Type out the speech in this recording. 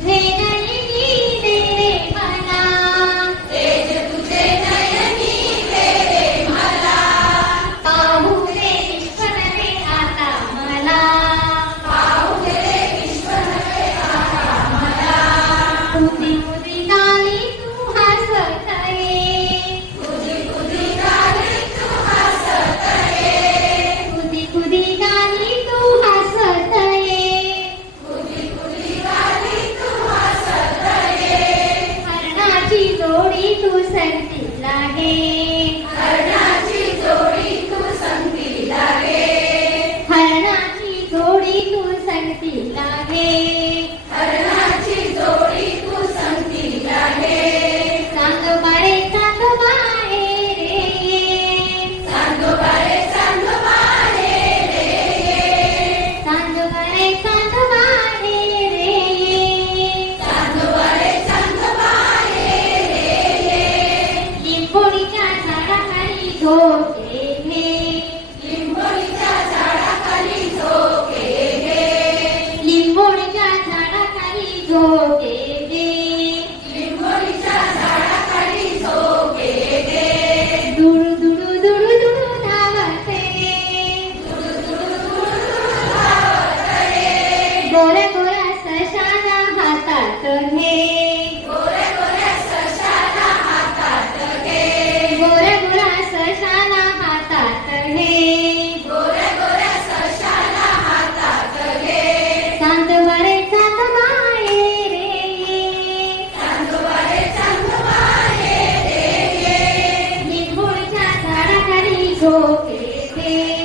Peter. तू संगतीला हे हरणाची जोडी तू संगतीला हे हरणाची जोडी तू संगतीला हे हरणाची जोडी ঝোঁকে নে। লিম্বড়িটা ছাড়া খালি ঝোঁকে নে। লিম্বড়িটা ছাড়া খালি ঝোঁকে নে। লিম্বড়িটা ছাড়া খালি ঝোঁকেতে